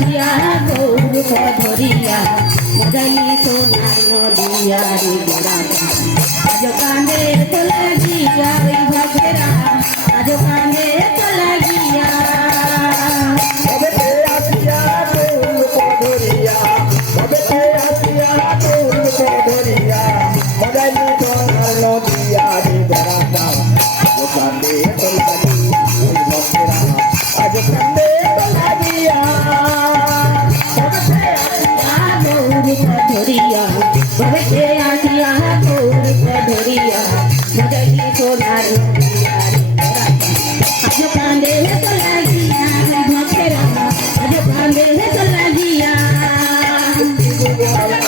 আসিয়া গৌর ধরিয়া মজালি সোনার নদিয়া রে গোড়া আজ কান্দে তো লাগিয়া ওই ভক্তেরা আজ কান্দে তো লাগিয়া ধরিয়া ভবে আসিয়া গৌর ধরিয়া মজালি সোনার নদিয়া আজ কান্দে তো লাগিয়া ভক্তেরা আজ কান্দে তো লাগিয়া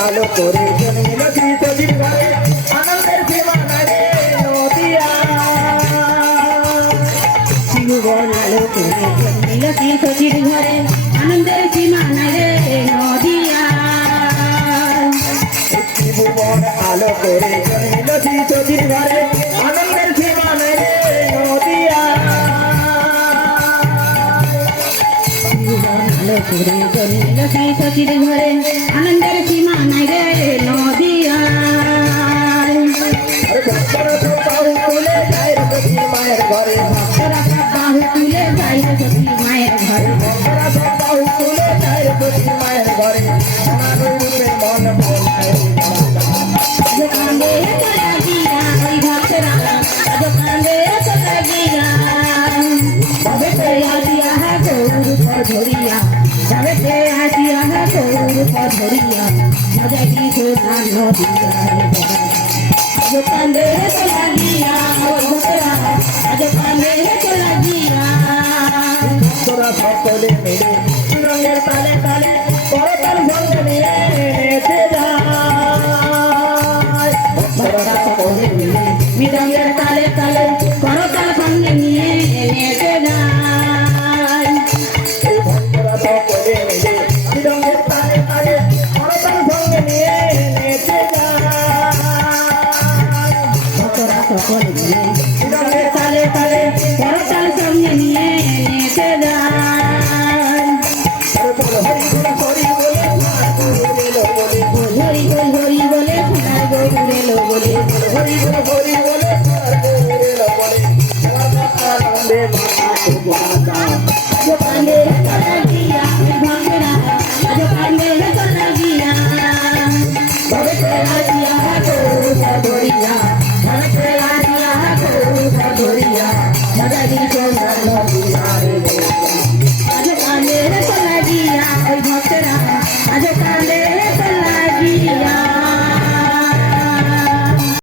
আলো করে নদী তজির ঘরে আনন্দের সীমানা রে নদিয়া শিবগণ আলো করে জন্মিল তীর্থজির ঘরে আনন্দের সীমানা রে নদিয়া ত্রিভুবন আলো করে নদী তজির ঘরে আনন্দের সীমানা রে নদিয়া শিবগণ আলো করে জন্মিল তীর্থজির ঘরে আনন্দের সীমানা রে নদিয়া ভক্তরা সব বাহু তুলে যায় সতী মায়ের ঘরে ভক্তরা সব বাহু তুলে যায় সতী মায়ের ঘরে ভক্তরা সব বাহু তুলে যায় সতী মায়ের ঘরে সোনার রূপে মন ভোলায় আজ কান্দে তো লাগিয়া ওই ভক্তরা আজ কান্দে তো লাগিয়া ভবে আসিয়া গৌর ধরিয়া ভবে আসিয়া গৌর ধরিয়া মজালি সোনার নদিয়া আজ কান্দে তো লাগিয়া ওই ভক্তরা আজ কান্দে তো লাগিয়া তোরা সকলে মিলে রঙের তালে তালে করতাল সঙ্গে নিয়ে নেচে যায় ভক্তরা সকলে মিলে মৃদঙ্গের তালে তালে করতাল সঙ্গে নিয়ে নেচে যায় এই ভক্তরা সকলে মিলে রঙের তালে তালে করতাল সঙ্গে নিয়ে নেচে যায় ভক্তরা সকলে মিলে মৃদঙ্গের তালে তালে করতাল সঙ্গে নিয়ে নেচে যায় হরি বলে বলে হরি বল হরি বলে সোনার গৌর এলো বলে হরি বলে বলে আমার মাতা নন্দে মাতা সুগাতা আজ কান্দে তো লাগিয়া ভক্তরা আজ কান্দে তো লাগিয়া ভবে আসিয়া গৌর ধরিয়া ভবে আসিয়া গৌর ধরিয়া মজালি সোনার নদিয়া রে আজ কান্দে তো লাগিয়া ওই ভক্তরা আজ